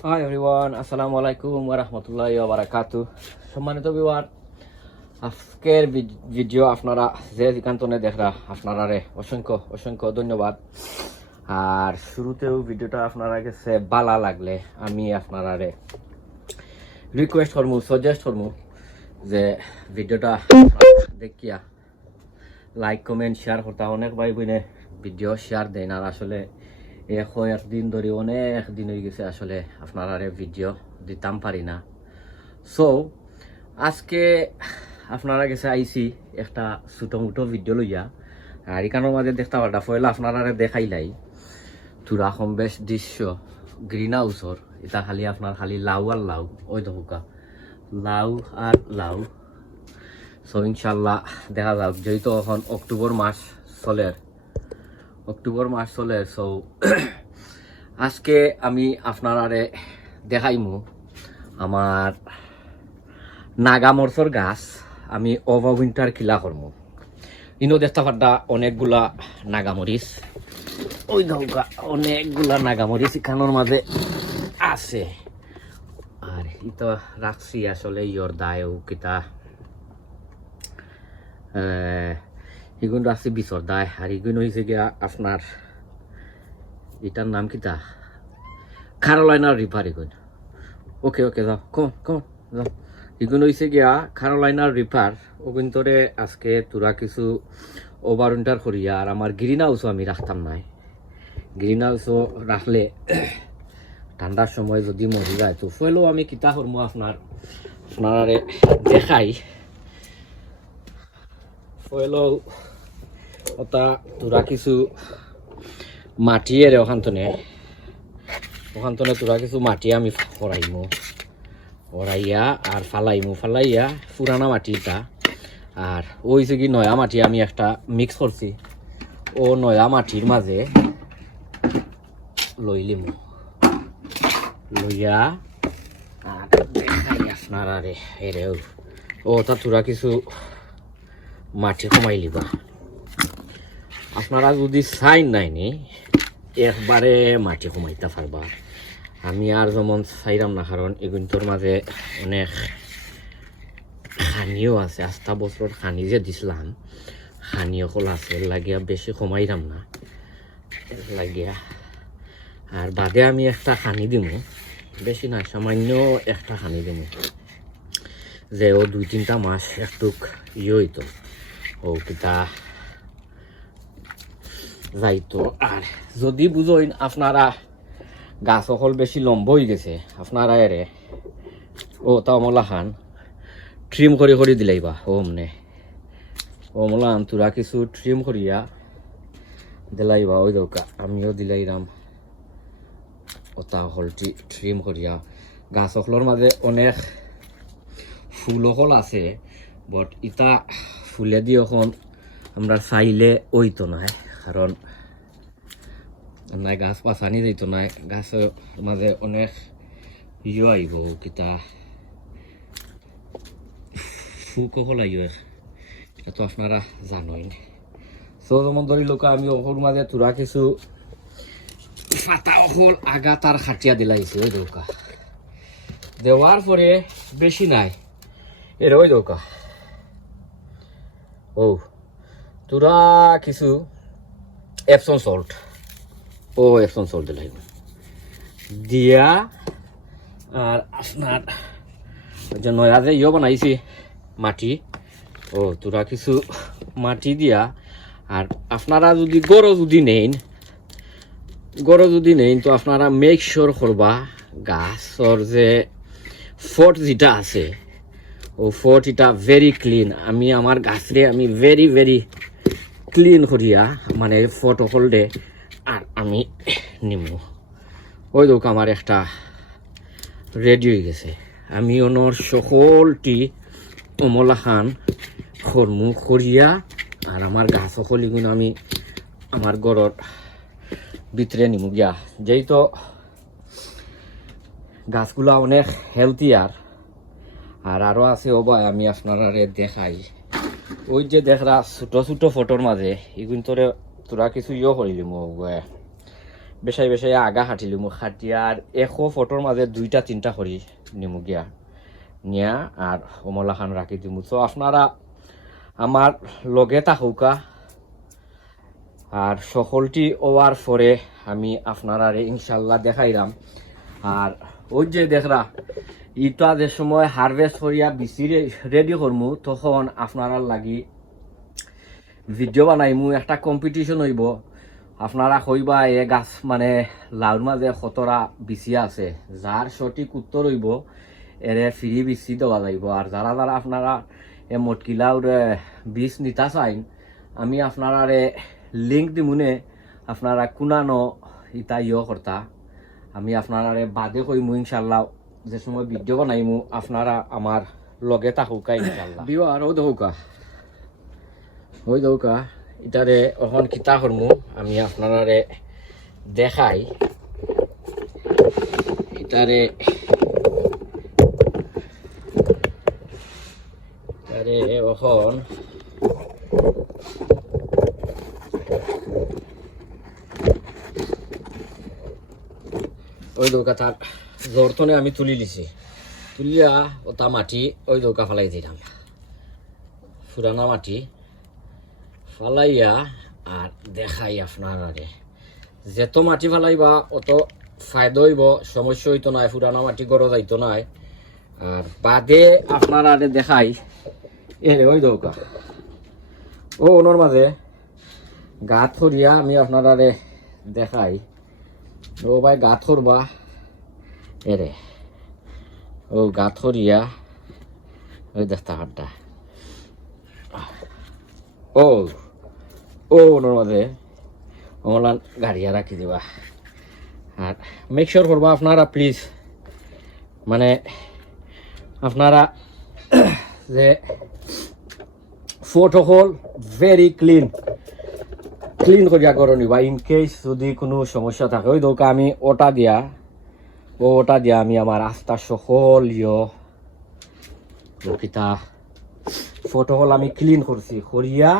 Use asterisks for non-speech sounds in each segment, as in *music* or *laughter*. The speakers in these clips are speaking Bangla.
হাই এভরিওয়ান আসসালামু আলাইকুম ওয়া রাহমাতুল্লাহি ওয়া বারাকাতু সম্মানিত বিওয়ার আজকের ভিডিও আপনারা যে যেখানে দেখরা আপনারা রে অসংখ্য অসংখ্য ধন্যবাদ। আর শুরুতেও ভিডিওটা আপনারা কাছে বালা লাগলে আমি আপনারা রে রিকোয়েস্ট করমু সাজেস্ট করমু যে ভিডিওটা দেখিয়া লাইক কমেন্ট শেয়ার করতে অনেক ভাই বোনে ভিডিও শেয়ার দেন। আর আসলে এক একদিন ধরে অনেক দিন হয়ে গেছে আসলে আপনারা ভিডিও দিতাম পারি না। সো আজকে আপনারা গেছে আইছি, একটা ছোটো মোটো ভিডিও লইয়া, আর এখানোর মাঝে দেখতে পারটা পয়লা আপনারা দেখাইলাই তুরা কম বেশ দৃশ্য গ্রিন হাউসর এটা খালি আপনার খালি লাউ আর লাউ, ওই দোকা লাউ আর লাউ। সো ইনশাল্লাহ দেখা যাক, যেহেতু এখন অক্টোবর মাস চলে অক্টোবর মাস চলে সো *clears throat* আজকে আমি আপনারারে দেখাইমু আমার নাগামরচর গাছ। আমি ওভার উইন্টার খিলা করমু ইনো দেখতে পাড্ডা অনেকগুলা নাগামরিচ ওই দৌকা অনেকগুলা নাগামরিচ এখানোর মাঝে আছে। আর ইতো রাখছি আসলে ইয়র দায় কিতা। ইগুন রাখছি বিচর দায় আর ইগুন হয়েছে গিয়া আপনার এটার নাম কি কিতা? খারোলাইনার রিভার ইগুন ওকে ওকে যাও। কম কম যাও। ইগুন হয়েছে গিয়া খারোলাইনার রিভার ওগুন তোরে আজকে তোরা কিছু ওভার উইন্টার করিয়া আর আমার গ্রিন হাউসও আমি রাখতাম নাই। গ্রিন হাউসও রাখলে ঠান্ডার সময় যদি মরি যায়, তো ফেলেও আমি কিতা করব আপনার আপনারে দেখাই। ফেলেও ওটা তোরা কিছু মাটি এর ওখান ওখান তোরা কিছু মাটি আমি ফরাইমু ফরাইয়া আর ফালাইমু। ফালাইয়া পুরানা মাটিটা আর ওই যে কি নয়া মাটি আমি একটা মিক্স করছি। ও নয়া মাটির মাঝে লইলিমু লইয়া আর আপনারা রে ও তা তোরা কিছু মাটি কমাই লিবা। আপনারা যদি চাইন নাইনি একবারে মাটি কমাইতে পারবা। আমি আর যেমন চাইরাম না কারণ এগুলোর মাঝে অনেক খানিও আছে। আস্তা বছর খানি যে দিছিলাম, খানি অকল আছে লাগিয়া বেশি কমাইরাম না। লাগিয়া। আর বাদে আমি একটা খানি দিমু। বেশি না সামান্য একটা খানি দিমু। যে ও দুই তিনটা মাস একটুক ইয়ে হইতো ও কিতা যাইতো। আর, যদি বুঝইন আপনারা গাছ অকল বেশি লম্ব হয়ে গেছে, আপনারা এরে, ও তা মলা খান ট্রিম করে করে দিলাইবা ও মনে। ও মলা আন তোরা কিছু ট্রিম করিয়া দিলাইবা ওই দৌকা, আমিও দিলাইরাম ওটা হলটি ট্রিম করিয়া, গাছ অকলর মাঝে অনেক ফুল অকল আছে বট ইটা ফুলে দিয়ে এখন আমরা চাইলে ওইতো নাই। কারণ নাই গাছ পাচানি দিত নাই গাছের মাঝে অনেক ইয়ে আইব কিতা ফুক অকল আইব এটা তো আপনারা জানোই সো লোক, আমি অকল মাঝে তোরা কিছু ফাটা অকল আগা তার খাটিয়া দিলাইছে ওই দৌকা দেওয়ার পরে বেশি নাই। এর ওই দৌকা ও তোরা কিছু এপসন সল্ট ও এপসন সল্ট দিলাই দিয়া, আর আপনার যে নয়া যে ইয়ে বানাইছি, মাটি, ও, তোরা কিছু মাটি দিয়া, আর আপনারা যদি গরো যদি নেন, গরো যদি নেন, তো আপনারা মেক শিওর করবা, গাছর যে ফট যেটা আছে, ও ফট এটা ভেরি ক্লিন আমি আমার গাছরে আমি ভেরি ভেরি ক্লিন করিয়া মানে ফটো হলডে আর আমি নিমু। ওই দোক আমার একটা রেডি হয়ে গেছে। আমি ওনর সকলটি অমলা খান খরমু করিয়া, আর আমার গাছ সকলিগুলো আমি আমার গড়ত ভিতরে নিমু গিয়া। যেহেতু গাছগুলা অনেক হেলদি আর আর আরও আছে ওবাই আমি আপনারা দেখাই। ওই যে দেখরা ছোট ছোট ফটোর মাঝে, এগুন তোরে, তোরা কিছু ইয়ে করিলি মোক বেচাই বেচাই আগা হাঁটিলো মোক হাতিয়ার এশ ফটোর মাঝে দুইটা তিনটা করি নিমু গিয়া নিয়া আর কমলাখান রাখি দিমু তো আপনারা আমার লগে থাকুকা। আর সকলটি ওয়ার পরে আমি আপনারা ইনশাল্লাহ দেখাইলাম আর ওই যে দেখরা ইটা যে সময় হারভেস্ট করিয়া বিচি রেডি করমু, তখন আপনারা লাগি ভিডিও বানাইমু, একটা কম্পিটিশন হইব। আপনারা কইবা এ গাছ মানে লাউর মাঝে কতরা বিচি আছে যার সঠিক উত্তর হইব এরে ফ্রি বিচি দেওয়া যাইব আর যারা যারা আপনারা এ মটকিলাউর বীজ নিতা চাইন, আমি আপনারা লিঙ্ক দিমুনে, আপনারা কুনানো ইটা ইয় কর্তা আমি আপনারা বাদে কইমু ইনশাল্লাহ যে সময় ভিডিও বানাইমু আপনারা আমার লগে থাকুকা ইনশাল্লাহ বিও আর ও দেখুকা ওই দৌকা ইটারে অহন কিতা করমু আমি আপনারারে দেখাই। ইটারে ইটারে অহন। ওই দৌকা তার জর্তনে আমি তুলি লিছি। তুলিয়া ওটা মাটি, ওই দৌকা ফালাই দিলাম। ফুরানা মাটি ফালাইয়া আর দেখাই আপনার আগে। যেত মাটি ফালাইবা, অত ফায়দা হইব, সমস্যা হইতো নাই, ফুরানা মাটি গড় যাইতো নাই। আর বাদে আপনার আগে দেখাই এ রে ওই দৌকা ও, ওনার মাঝে গা থরিয়া আমি আপনার আরে দেখাই। ও ভাই গা থরবা এ রে ও গাত থরিয়া ওই দেখতা হাটটা ও ও ওনার মাঝে, অমলান গাড়িয়া রাখি দিবা। আর মেক শিওর করবা আপনারা প্লিজ মানে আপনারা *clears throat* যে ফটো হল ভেরি ক্লিন ক্লিন করিয়া করো নিবা ইন কেস যদি কোনো সমস্যা থাকে, ওই দৌকা আমি ওটা দিয়া ওটা দিয়া আমি আমার আস্থা সকল ইয় লোকিতা ফটো হল আমি ক্লিন করছি, করিয়া,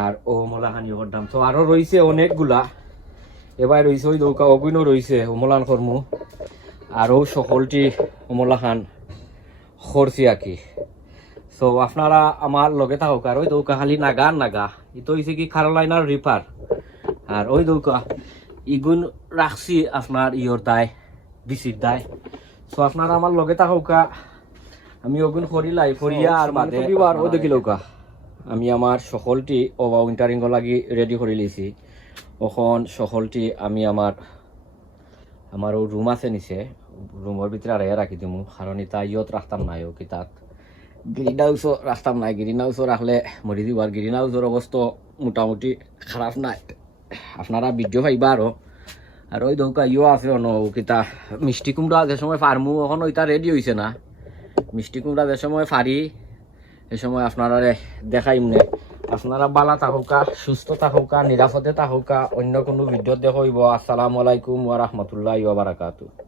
আর ও মলাখানি করতাম তো আরও রয়েছে অনেকগুলা। এবার রয়েছে ওই দৌকা অগুনও রয়েছে অমলান কর্মু। আরও সকলটি অমলাখান করছি আর কি। তো আপনারা আমার লগে থাকুক, আর ওই দৌকা খালি নাগা নাগা। ইতো হয়েছে কি খারলাইনার রিপার আর ওই দৌকা ইগুন রাখছি আপনার ইয়র দায় বিচির দায় তো আপনারা আমার লগে থাকুকা আমি ওগুন করিলাই করিয়া আর বাদে বিবার ও দেখিলৌকা আমি আমার সকলটি ওবা উইন্টারিং লাগি রেডি করে লিছি। ওখন সকলটি আমি আমার আমার রুম আছে নিচে। রুমের ভিতরে আর রাখি দিমু। কারণ ইতা ইয়ত রাখতাম নাই ও কিতাত গ্রিন হাউসও রাখতাম নাই। গ্রিন হাউসও রাখলে মরি দিব। আর গ্রিন হাউসের অবস্থা মোটামুটি খারাপ নাই। আপনারা ভিডিও পাইবা আরও আর ওই দৌকা ইও আছে অন মিষ্টি কুমড়া যে সময় ফার্মু এখন ওইটা রেডি হয়েছে না। মিষ্টি কুমড়া যে সময় ফারি এ সময় আপনারা দেখাই মনে আপনারা বালা থাকুকা, সুস্থ থাকুকা নিরাপদে থাকুকা, অন্য কোনো ভিডিও দেখাইব আসসালামু আলাইকুম ওয়া বারাকাতুহু